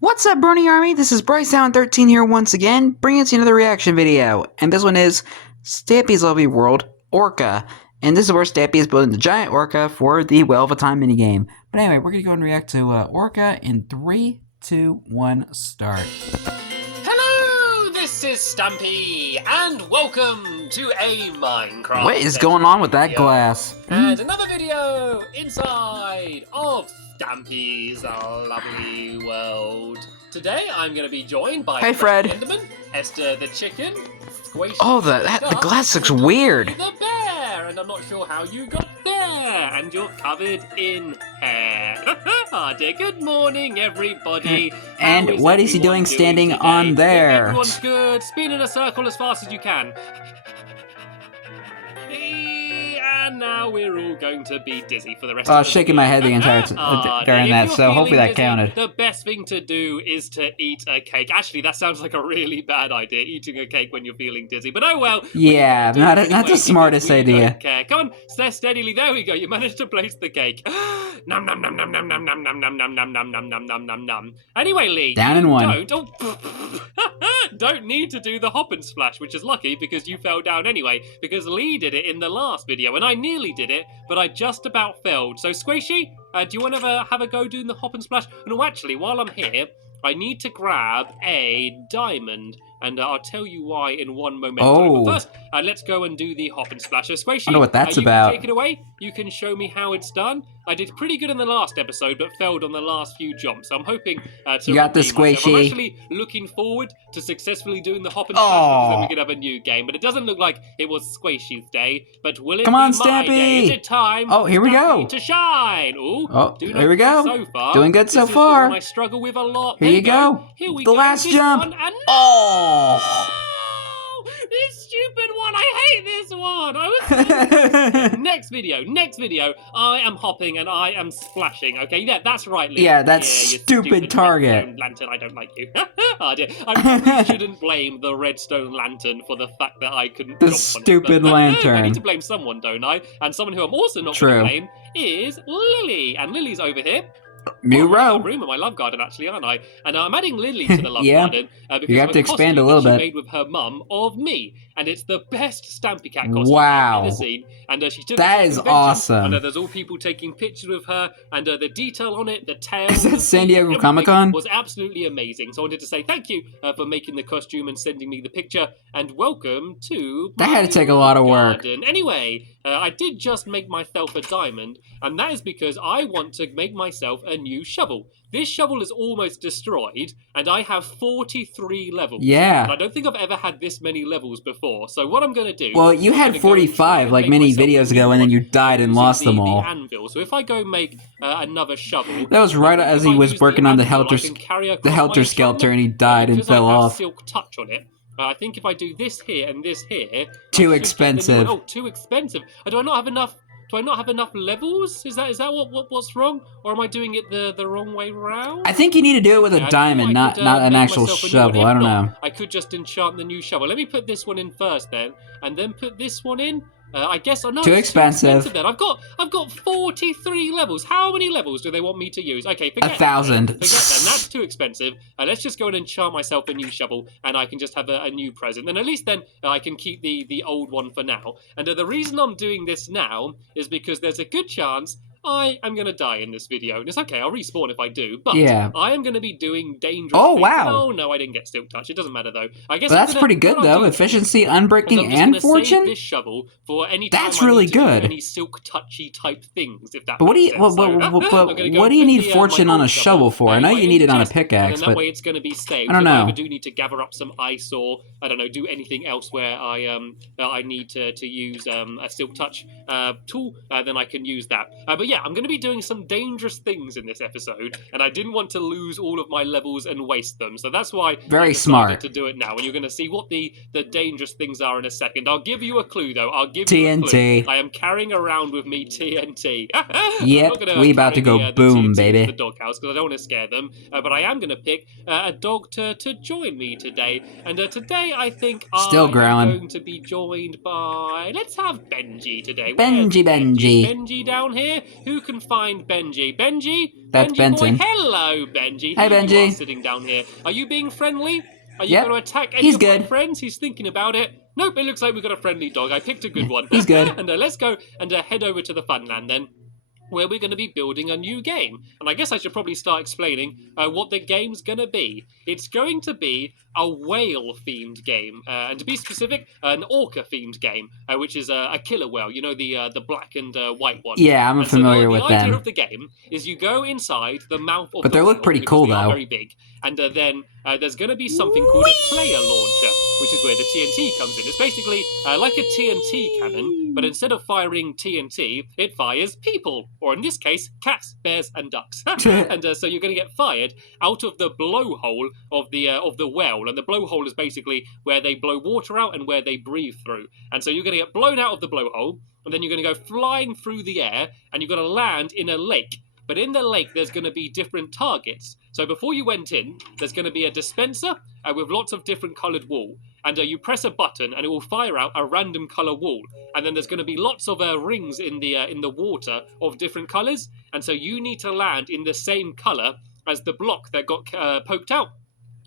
What's up, Brony Army? This is BryceAllen13 here once again, bringing us another reaction video. And this one is Stampy's Lovely World, Orca. And this is where Stampy is building the giant orca for the Whale of a Time minigame. But anyway, we're going to go and react to Orca in 3, 2, 1, start. Hello, this is Stampy, and welcome to a Minecraft. What is going on with that glass? And another video inside of Stampy's Lovely World. Today I'm going to be joined by Hey, Fred. Enderman, Esther the chicken, Squishy Oh, the glass looks weird. the bear, and I'm not sure how you got there, and you're covered in hair. Ah, dear. Good morning, everybody. And what is he doing standing on there? Everyone's good. Spin in a circle as fast as you can. And now we're all going to be dizzy for the rest of the I was shaking my head the entire during that, so hopefully that counted. The best thing to do is to eat a cake. Actually, that sounds like a really bad idea, eating a cake when you're feeling dizzy. But oh well. Yeah, not the smartest idea. Okay, come on, stare steadily. There we go. You managed to place the cake. Nom nom nom nom nom nom nom nom nom nom nom nom nom nom nom nom nom. Anyway, Lee. Down in one. Don't need to do the hop and splash, which is lucky because you fell down anyway. Because Lee did it in the last video, and I nearly did it, but I just about failed. So Squishy, do you want to have a go doing the hop and splash? No, actually, while I'm here, I need to grab a diamond, and I'll tell you why in one moment. Oh. But first, let's go and do the hop and splash. So Squishy, I wonder what that's you about. Can take it away. You can show me how it's done. I did pretty good in the last episode, but failed on the last few jumps. So I'm hoping to You got this, redeem myself. I'm Squishy. actually looking forward to successfully doing the hop and splash because then we could have a new game. But it doesn't look like it was Squishy's day. But will it Come on, be my day? Stampy! Is it time? Oh, here we go. To shine. Ooh, Oh, do here we not go. so far. Doing good so This is the far. one I struggle with a lot. Here There you go. Here we The go. last This jump. one, and Oh! this stupid one. I hate this one. I was next video. I am hopping and I am splashing. Okay, yeah, that's right, Lee. Yeah, that's you stupid target. redstone lantern. I don't like you. Oh, dear. I probably shouldn't blame the redstone lantern for the fact that I couldn't The jump stupid on it. But, I lantern. need to blame someone, don't I? And someone who I'm also not going to blame is Lily. And Lily's over here. New I'm row. in my room in my love garden, actually, aren't I? And I'm adding Lily to the love Yeah. garden because You have of to a expand a costume little that bit. she made with her mum of me, and it's the best Stampy Cat costume Wow. I've ever seen. And she took That it to is a convention, awesome. And there's all people taking pictures with her, and the detail on it, the tail. Is that the San feet, Diego everything Comic-Con? was absolutely amazing. So I wanted to say thank you for making the costume and sending me the picture, and welcome to That had to my take a lot of work. garden. Anyway, I did just make myself a diamond, and that is because I want to make myself a new shovel. This shovel is almost destroyed, and I have 43 levels. Yeah. And I don't think I've ever had this many levels before. So what I'm going to do... Well, you I'm had gonna go and try 45 and like make many myself a videos new ago, and then one you died and using lost them all. The anvil. So if I go make another shovel... That was right as he was working on the helter skelter, and he died and because fell I have off. silk touch on it. I think if I do this here and this here... Too I should get the new expensive. one. Oh, too expensive. Do I not have enough... Do I not have enough levels? Is that what's wrong? Or am I doing it the wrong way round? I think you need to do it with a diamond, not an make actual myself a new one. shovel. If I don't not, know. I could just enchant the new shovel. Let me put this one in first then, and then put this one in. I guess no, Too it's expensive. Too expensive then. I've got 43 levels. How many levels do they want me to use? Okay, forget 1,000. Forget them. That's too expensive. Let's just go and enchant myself a new shovel, and I can just have a new present. And at least then I can keep the old one for now. And the reason I'm doing this now is because there's a good chance I am going to die in this video. And it's okay, I'll respawn if I do, but Yeah. I am going to be doing dangerous Oh, things. wow. Oh, no, I didn't get silk touch. It doesn't matter, though. I guess But I'm that's gonna- pretty good, what I'll though. do Efficiency, is I'm unbreaking, just and gonna fortune? save this shovel for any time That's I really need to do good. any silk touchy type things, if that But what do makes you sense. So, I'm gonna go what do you put need my fortune on old a shovel for? I know right you in need the it on a chest, pickaxe, and then but that way it's going to be saved. I don't If I know. ever do need to gather up some ice, or I don't know, do anything else where I need to use a silk touch tool, then I can use that. But yeah, I'm going to be doing some dangerous things in this episode, and I didn't want to lose all of my levels and waste them, so that's why Very I decided smart. to do it now. And you're going to see what the dangerous things are in a second. I'll give you a clue though. I'll give you a clue. TNT. I am carrying around with me TNT. Yep, we about to go boom, baby. The doghouse because I don't want to scare them. But I am going to pick a dog to join me today. And today I think Still I growling. am going to be joined by. Let's have Benji today. Benji. Benji down here. who can find Benji? Benji? That's Benji Benson. boy, hello, Benji. Hi, Here you Benji. are sitting down here. Are you being friendly? Are you Yep. going to attack any He's of my good. friends? He's thinking about it. Nope, it looks like we've got a friendly dog. I picked a good one. He's good. And let's go and head over to the Funland then, where we're going to be building a new game. And I guess I should probably start explaining what the game's going to be. It's going to be a whale-themed game, and to be specific, an orca-themed game, which is a killer whale, you know, the black and white one. Yeah, I'm familiar with them. The idea them. of the game is you go inside the mouth of But the they whale, look pretty because cool, they are though. very big, and then there's going to be something called a player launcher, which is where the TNT comes in. It's basically like a TNT cannon, but instead of firing TNT, it fires people, or in this case, cats, bears, and ducks. And so you're going to get fired out of the blowhole of the well, and the blowhole is basically where they blow water out and where they breathe through. And so you're going to get blown out of the blowhole, and then you're going to go flying through the air, and you're going to land in a lake. But in the lake, there's going to be different targets. So before you went in, there's going to be a dispenser with lots of different coloured wool. And you press a button, and it will fire out a random colour wool. And then there's going to be lots of rings in the water of different colours. And so you need to land in the same colour as the block that got poked out.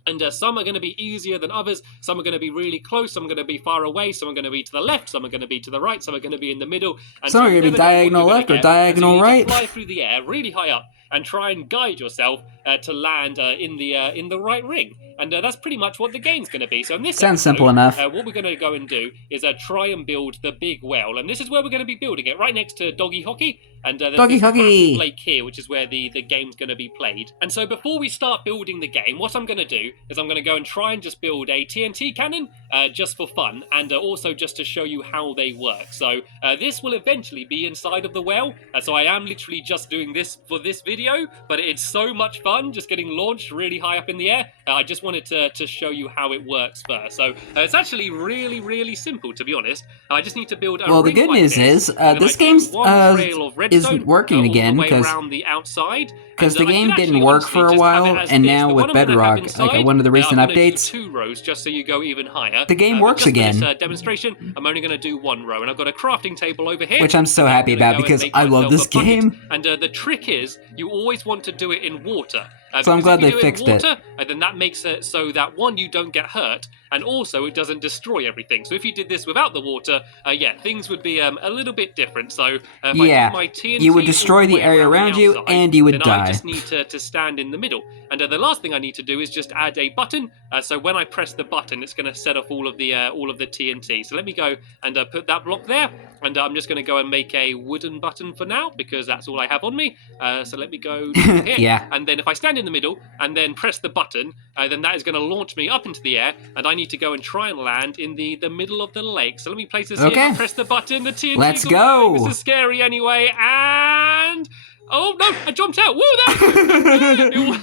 And some are going to be easier than others. Some are going to be really close. Some are going to be far away. Some are going to be to the left. Some are going to be to the right. Some are going to be in the middle. And Some are going to be diagonal left or diagonal right. Fly through the air really high up and try and guide yourself to land in the right ring. And that's pretty much what the game's going to be. So in this Sounds episode, simple enough. What we're going to go and do is try and build the big whale. And this is where we're going to be building it, right next to Doggy Hockey. And there's Doggy this Hockey massive lake here, which is where the game's going to be played. And so before we start building the game, what I'm going to do is I'm going to go and try and just build a TNT cannon just for fun, and also just to show you how they work. So this will eventually be inside of the well. So I am literally just doing this for this video, but it's so much fun just getting launched really high up in the air. I just wanted to show you how it works first. So it's actually really, really simple, to be honest. I just need to build a Well, the ring good like news this, is and then this I do game's one trail of redstone, isn't working again all the way because around the outside. the And, I game could didn't actually work honestly for a just have it while, as and this. now The with one I'm gonna have Bedrock, inside, like one of the recent I'm gonna do updates, 2 rows just so you go even higher. the game works just again. For this demonstration, I'm only going to do 1 row, and I've got a crafting table over here, Which I'm so and happy gonna about go and because make I love myself this a bucket. game. And the trick is, you always want to do it in water. So I'm glad if you they do fixed in it. water, then that makes it so that, 1, you don't get hurt, and also it doesn't destroy everything. So if you did this without the water, yeah, things would be a little bit different. So if I do my TNT you would destroy all the way area around you, outside, and you would then die. I just need to stand in the middle. And the last thing I need to do is just add a button. So when I press the button, it's going to set off all of the TNT. So let me go and put that block there. And I'm just going to go and make a wooden button for now, because that's all I have on me. So let me go here. Yeah. And then if I stand in the middle and then press the button, then that is going to launch me up into the air. And I need to go and try and land in the middle of the lake. So let me place this here. Press the button. The TNT. Let's go. This is scary anyway. And... oh, no, I jumped out. Woo, that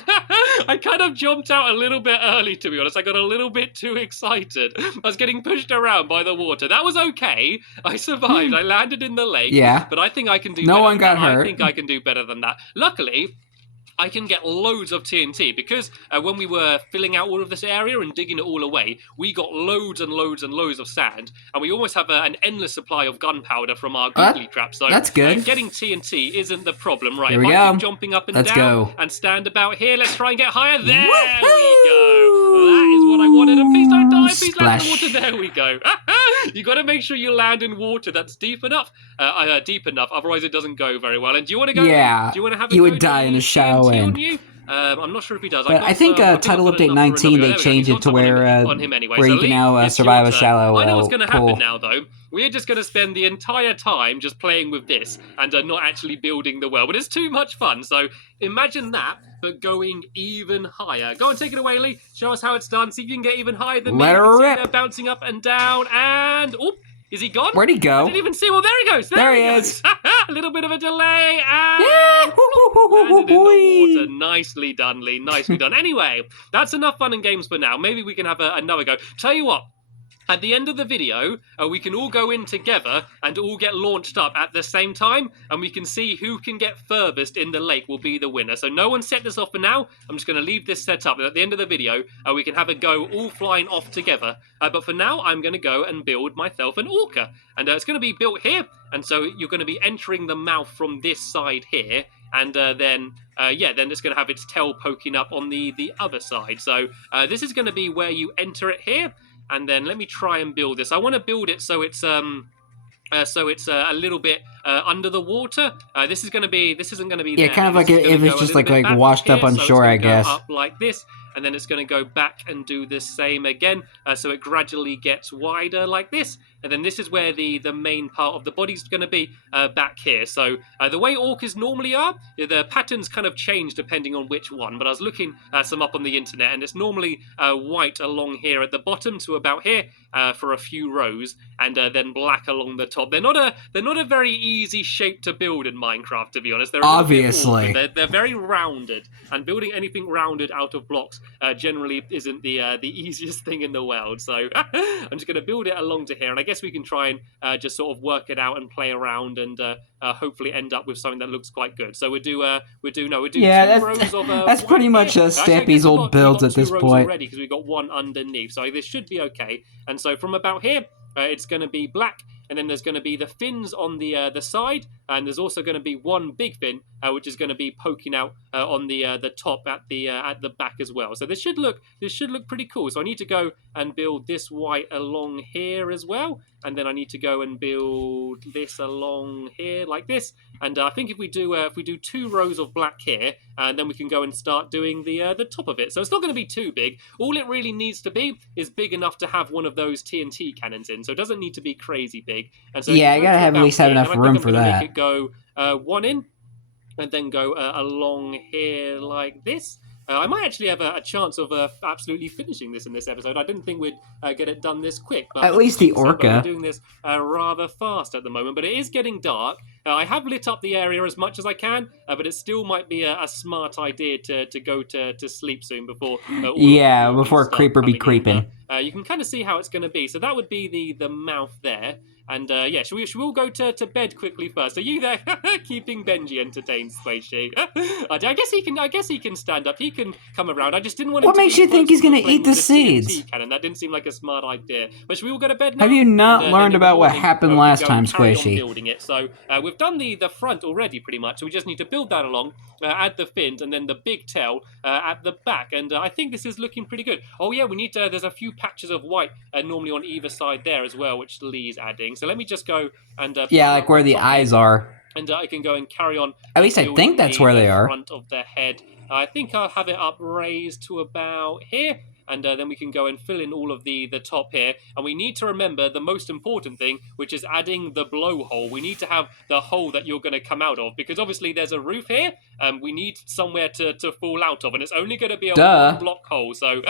I kind of jumped out a little bit early, to be honest. I got a little bit too excited. I was getting pushed around by the water. That was okay. I survived. I landed in the lake. Yeah. But I think I can do No better one than got that. hurt. I think I can do better than that. Luckily, I can get loads of TNT because when we were filling out all of this area and digging it all away, we got loads and loads and loads of sand, and we almost have an endless supply of gunpowder from our googly traps. So that's good. Getting TNT isn't the problem, right? Here if we I go. keep jumping up and Let's down go. and stand about here, let's try and get higher. There we go. That is what I wanted. And please don't die. Please land in the water. There we go. You got to make sure you land in water that's deep enough. Otherwise it doesn't go very well. And do you want to go? Yeah. Do you want to have? You would die in a shower. I'm not sure if he does. But I think Title Update 19 they changed it to where you can now survive a shallow I know what's going to pool. happen now, though. We're just going to spend the entire time just playing with this and not actually building the well. But it's too much fun. So imagine that, but going even higher. Go and take it away, Lee. Show us how it's done. See if you can get even higher than me. Let her rip. They're bouncing up and down. And oh, is he gone? Where'd he go? I didn't even see. Well, there he goes. There he goes. is. A little bit of a delay. And Yeah. landed in the water. Nicely done, Lee. Nicely done. Anyway, that's enough fun and games for now. Maybe we can have another go. Tell you what. At the end of the video, we can all go in together and all get launched up at the same time, and we can see who can get furthest in the lake will be the winner. So no one set this off for now. I'm just going to leave this set up, and at the end of the video, we can have a go all flying off together. But for now, I'm going to go and build myself an orca, and it's going to be built here, and so you're going to be entering the mouth from this side here, and then it's going to have its tail poking up on the other side. So this is going to be where you enter it here. And then let me try and build this. I want to build it so it's a little bit under the water. This isn't going to be. Yeah, there. kind of like if it's just like washed up on shore, I guess. Up like this, and then it's going to go back and do the same again. So it gradually gets wider like this. And then this is where the main part of the body's going to be back here. So the way orcas normally are, the patterns kind of change depending on which one. But I was looking some up on the internet, and it's normally white along here at the bottom to about here for a few rows, and then black along the top. They're not a very easy shape to build in Minecraft, to be honest. They're obviously they're very rounded, and building anything rounded out of blocks generally isn't the easiest thing in the world. So I'm just going to build it along to here, and I guess we can try and just sort of work it out and play around and hopefully end up with something that looks quite good. So we do two rows of that's pretty much Stampy's old builds at this point already, because we've got one underneath, so this should be okay. And so from about here, it's going to be black, and then there's going to be the fins on the side, and there's also going to be one big fin, which is going to be poking out on the top at the back as well. So this should look pretty cool. So I need to go and build this white along here as well, and then I need to go and build this along here like this. And I think if we do 2 rows of black here, then we can go and start doing the top of it. So it's not going to be too big. All it really needs to be is big enough to have one of those TNT cannons in. So it doesn't need to be crazy big. And so yeah, I gotta have at least have enough room for that. Make it go one in, and then go along here like this. I might actually have a chance of absolutely finishing this in this episode. I didn't think we'd get it done this quick. But at least the orca. I'm doing this rather fast at the moment, but it is getting dark. I have lit up the area as much as I can, but it still might be a smart idea to go to sleep soon before. Before Creeper be creeping. You can kind of see how it's going to be. So that would be the mouth there. And should we all go to bed quickly first? Are you there keeping Benji entertained, Squishy? I guess he can stand up. He can come around. I just didn't want him What makes you think he's going to eat the seeds? Cannon. That didn't seem like a smart idea. But should we all go to bed now? Have you not learned about what happened last time, Squishy? Building it. So we've done the front already pretty much. So we just need to build that along, add the fins, and then the big tail at the back. And I think this is looking pretty good. Oh yeah, we need to. There's a few patches of white normally on either side there as well, which Lee's adding. So let me just go and like where the eyes are. And I can go and carry on. At least I think that's where they are. Front of the head. I think I'll have it up raised to about here. And then we can go and fill in all of the top here. And we need to remember the most important thing, which is adding the blowhole. We need to have the hole that you're going to come out of, because obviously there's a roof here. We need somewhere to fall out of, and it's only going to be a one-block hole. So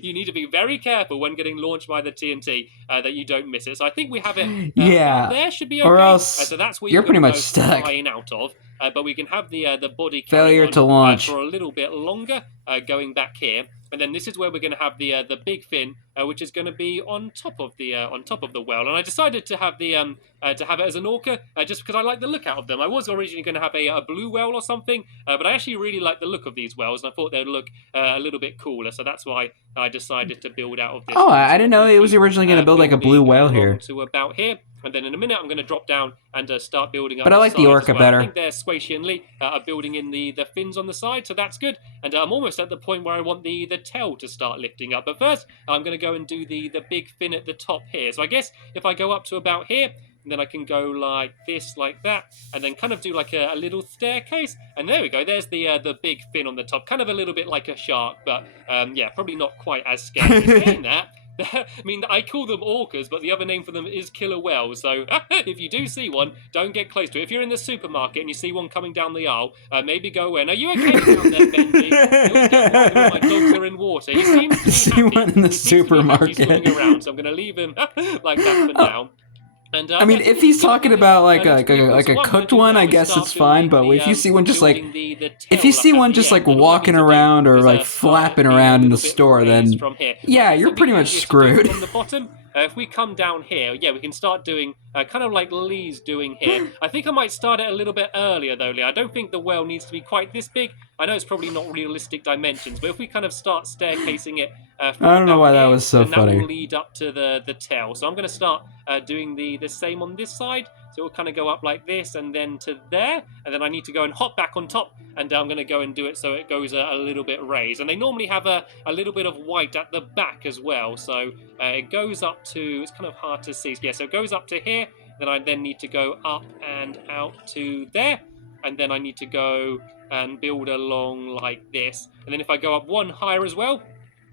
you need to be very careful when getting launched by the TNT that you don't miss it. So I think we have it. There should be okay. Or else so that's where you're pretty much stuck. Flying out of. But we can have the body failure to launch for a little bit longer, going back here. And then this is where we're going to have the big fin, which is going to be on top of the well. And I decided to have it as an orca, just because I like the look out of them. I was originally going to have a blue whale or something, but I actually really like the look of these whales, and I thought they'd look a little bit cooler. So that's why I decided to build out of this. Oh, I didn't know it was originally going to build like a blue whale here. To about here. And then in a minute, I'm going to drop down and start building up. But I like the orca better. I think they're Squishy and Lee are building in the fins on the side, so that's good. And I'm almost at the point where I want the tail to start lifting up. But first, I'm going to go and do the big fin at the top here. So I guess if I go up to about here, and then I can go like this, like that, and then kind of do like a little staircase. And there we go. There's the big fin on the top, kind of a little bit like a shark, but probably not quite as scary. Saying that. I mean, I call them orcas, but the other name for them is killer whales. So if you do see one, don't get close to it. If you're in the supermarket and you see one coming down the aisle, maybe go away. Are you okay down there, Benji? My dogs are in water. He seems to be see one in the supermarket. Swimming around, so I'm going to leave him like that for now. And, I mean, if he's talking about like a cooked one, I guess it's fine. But if you see one just like, if you see one just like walking around or like flapping around in the store, then yeah, you're pretty much screwed. From the bottom, if we come down here, yeah, we can start doing kind of like Lee's doing here. I think I might start it a little bit earlier though, Lee. I don't think the well needs to be quite this big. I know it's probably not realistic dimensions, but if we kind of start staircasing it from I don't know about why that here, was so then that will funny. lead up to the tail. So I'm going to start doing the same on this side. So it will kind of go up like this and then to there. And then I need to go and hop back on top. And I'm going to go and do it so it goes a little bit raised. And they normally have a little bit of white at the back as well. So it goes up to, it's kind of hard to see. Yeah, so it goes up to here. Then I then need to go up and out to there. And then I need to go and build along like this. And then if I go up one higher as well,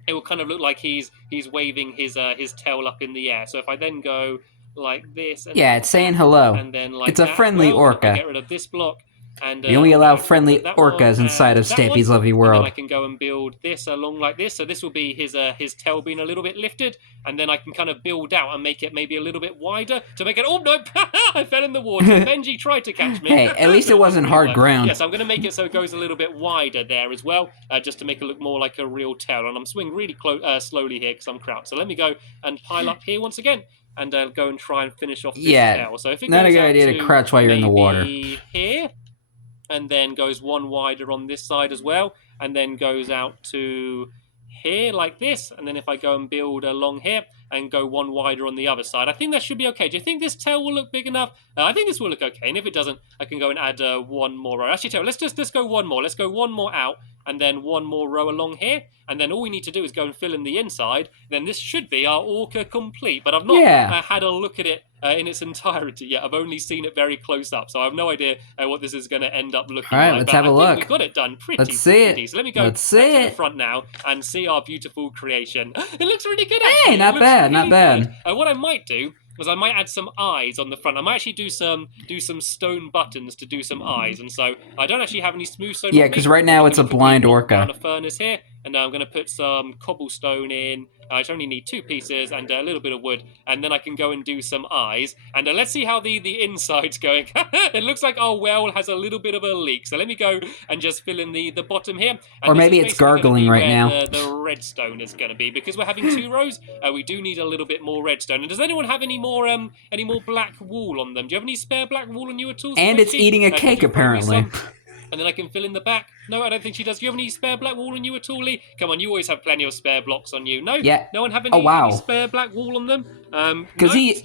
it will kind of look like he's waving his tail up in the air. So if I then go like this, and Yeah, it's saying hello. and then like It's a that, friendly well, if I orca. get rid of this block. And, We only allow get rid friendly of that orcas one inside of and that Stampy's one. lovely And world. then I can go and build this along like this. So this will be his tail being a little bit lifted, and then I can kind of build out and make it maybe a little bit wider to make it. Oh no! I fell in the water. Benji tried to catch me. Hey, at least it wasn't hard ground. Yes, I'm going to make it so it goes a little bit wider there as well, just to make it look more like a real tail. And I'm swinging really slowly here because I'm crouched. So let me go and pile up here once again. And go and try and finish off this tail. So if it not a goes good out idea to crouch while you're in the water. Here, and then goes one wider on this side as well, and then goes out to here like this, and then if I go and build along here and go one wider on the other side, I think that should be okay. Do you think this tail will look big enough? I think this will look okay, and if it doesn't, I can go and add one more row. Actually, let's go one more. Let's go one more out, and then one more row along here, and then all we need to do is go and fill in the inside. Then this should be our orca complete, but I've not had a look at it in its entirety yet. I've only seen it very close up, so I have no idea what this is going to end up looking like. All right, let's have a look. We've got it done pretty. Let's see it. So let me go to the front now and see our beautiful creation. It looks really good. Actually. Hey, not bad, not bad. What I might do was I might add some eyes on the front. I might actually do some stone buttons to do some eyes, and so I don't actually have any smooth stone. Yeah, because right now it's a blind orca. Down a furnace here, and now I'm going to put some cobblestone in. I only need 2 pieces and a little bit of wood, and then I can go and do some eyes. And let's see how the inside's going. It looks like our well has a little bit of a leak, so let me go and just fill in the bottom here. And or maybe it's gargling right now. The redstone is going to be, because we're having 2 rows. We do need a little bit more redstone. And does anyone have any more black wool on them? Do you have any spare black wool on you at all? And it's eating a cake apparently. And then I can fill in the back. No, I don't think she does. Do you have any spare black wool on you at all, Lee? Come on, you always have plenty of spare blocks on you. No? Yeah. No one have any spare black wool on them? Because Lee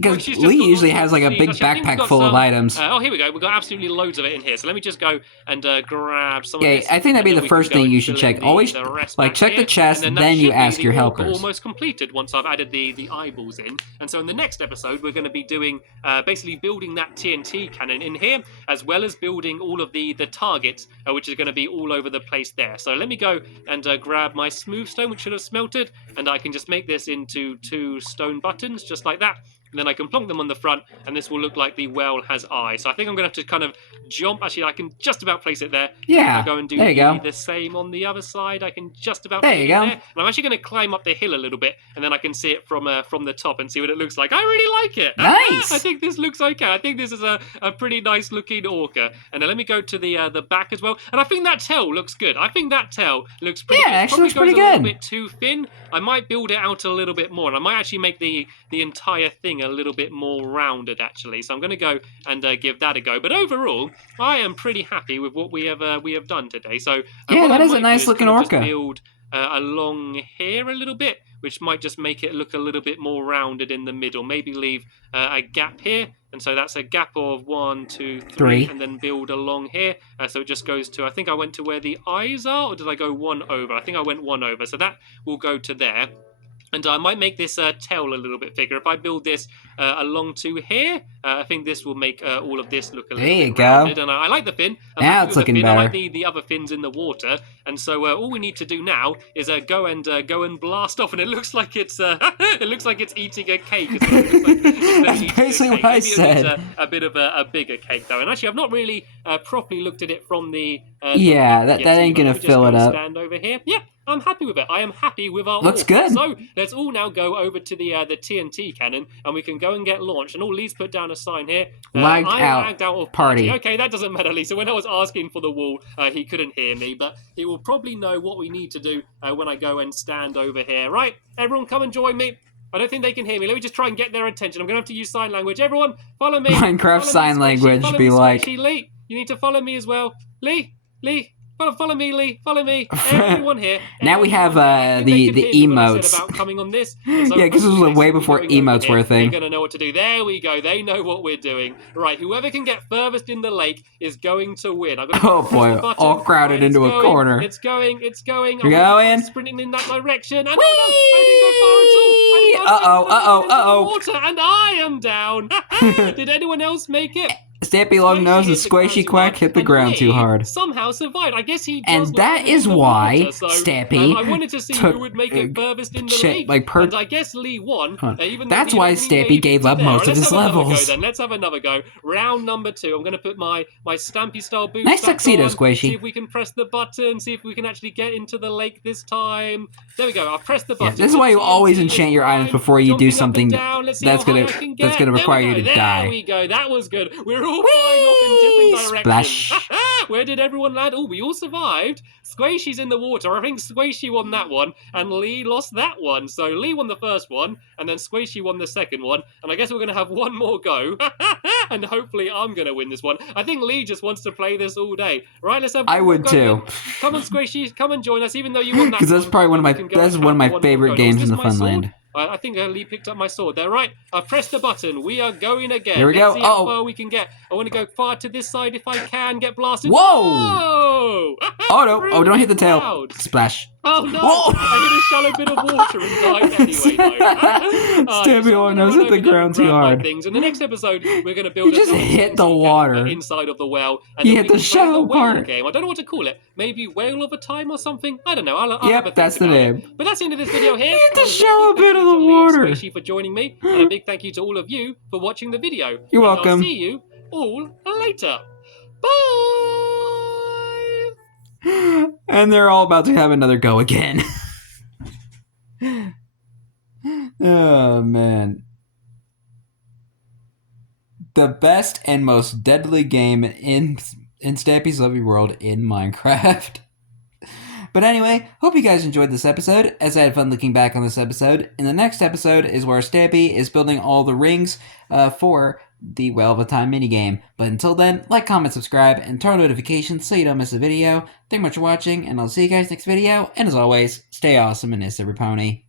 usually has like a big backpack full of items. Oh, here we go. We've got absolutely loads of it in here. So let me just go and grab some of this. Yeah, I think that'd be the first thing you should check. Always, check the chest, then you ask your helpers. Almost completed once I've added the eyeballs in. And so in the next episode, we're going to be doing, basically building that TNT cannon in here, as well as building all of the targets, which is going to be all over the place there. So let me go and grab my smooth stone, which should have smelted, and I can just make this into 2 stone buttons, just like that. And then I can plonk them on the front, and this will look like the well has eyes. So I think I'm going to have to kind of jump. Actually, I can just about place it there. Yeah, I go and do the same on the other side. I can just about place it there. And I'm actually going to climb up the hill a little bit, and then I can see it from the top and see what it looks like. I really like it. Nice. I think this looks okay. I think this is a pretty nice looking orca. And then let me go to the back as well. And I think that tail looks good. I think that tail looks pretty good. Yeah, actually looks pretty good. A little bit too thin. I might build it out a little bit more, and I might actually make the entire thing a little bit more rounded, actually. So I'm going to go and give that a go. But overall, I am pretty happy with what we have done today. So yeah, that is a nice looking orca. Build along here a little bit, which might just make it look a little bit more rounded in the middle. Maybe leave a gap here, and so that's a gap of 1, 2, 3, and then build along here. So it just goes to, I think I went to where the eyes are, or did I go 1 over? I think I went 1 over, so that will go to there. And I might make this tail a little bit bigger. If I build this along to here, I think this will make all of this look a little bit rounded. And I like the fin. Now it's looking better. I like the other fins in the water. And so all we need to do now is go and blast off. And it looks like it's eating a cake. That's basically what I said. Maybe a bit of a bigger cake though. And actually, I've not really properly looked at it from the. That ain't gonna fill it up. Stand over here. Yeah. I'm happy with it. I am happy with our looks good. So let's all now go over to the TNT cannon, and we can go and get launched. And all Lee's put down a sign here. Lagged out of party. Okay, that doesn't matter, Lee. So when I was asking for the wall, he couldn't hear me, but he will probably know what we need to do when I go and stand over here. Right, everyone, come and join me. I don't think they can hear me. Let me just try and get their attention. I'm going to have to use sign language. Everyone, follow me. Minecraft follow me, sign Squishy. language Follow be me, like... Squishy. Lee, you need to follow me as well. Lee, follow me, Lee. Follow me. Everyone here. Now we have the emotes. About coming on this. So yeah, because this was way before emotes were a thing. They're going to know what to do. There we go. They know what we're doing. Right, whoever can get furthest in the lake is going to win. Oh boy, all crowded into a corner. It's going. You're going? Sprinting in that direction. I didn't go far at all. Uh-oh. Water, and I am down. Did anyone else make it? Stampy Long Nose and Squishy Quack hit the ground too hard. Somehow survived. I guess he. And that is why water, so, Stampy I wanted to see who would make it furthest in the lake. And I guess Lee won. That's why Stampy gave up most of his levels. Let's have another go. Round number 2. I'm going to put my Stampy style boots. Nice tuxedo, on, Squishy. See if we can press the button. See if we can actually get into the lake this time. There we go. I'll press the button. Yeah, this is why you always enchant your items before you do something that's gonna require you to die. There we go. That was good. We're all flying off in different directions. Splash. Where did everyone land? Oh, we all survived. Squishy's in the water. I think Squishy won that one, and Lee lost that one. So Lee won the first one, and then Squishy won the second one. And I guess we're going to have one more go, and hopefully I'm going to win this one. I think Lee just wants to play this all day. Right, let's have. I would too. Come on, Squishy, come and join us. Even though you won that, because that's probably one of my favorite games in the Funland. I think Lee picked up my sword there. Right, I've pressed the button. We are going again. Here we go. See how far we can get. I want to go far to this side if I can. Get blasted. Whoa! Oh no! Oh, don't hit the tail. Splash. Oh no! Whoa. I hit a shallow bit of water and died anyway. Stampy Long Nose hit the ground too hard. In the next episode, we're going to build. You just hit the water inside of the well. And you hit the shallow part. Game. I don't know what to call it. Maybe Whale of a Time or something. I don't know. Yep, that's the name. But that's the end of this video here. You hit the shallow bit of the water. Thank you for joining me, and a big thank you to all of you for watching the video. You're welcome. I'll see you all later. Bye! And they're all about to have another go again. Oh, man. The best and most deadly game in Stampy's Lovely World in Minecraft. But anyway, hope you guys enjoyed this episode, as I had fun looking back on this episode. In the next episode is where Stampy is building all the rings for the Whale of a Time minigame. But until then, like, comment, subscribe, and turn on notifications so you don't miss a video. Thank you much for watching, and I'll see you guys next video. And as always, stay awesome and miss every pony.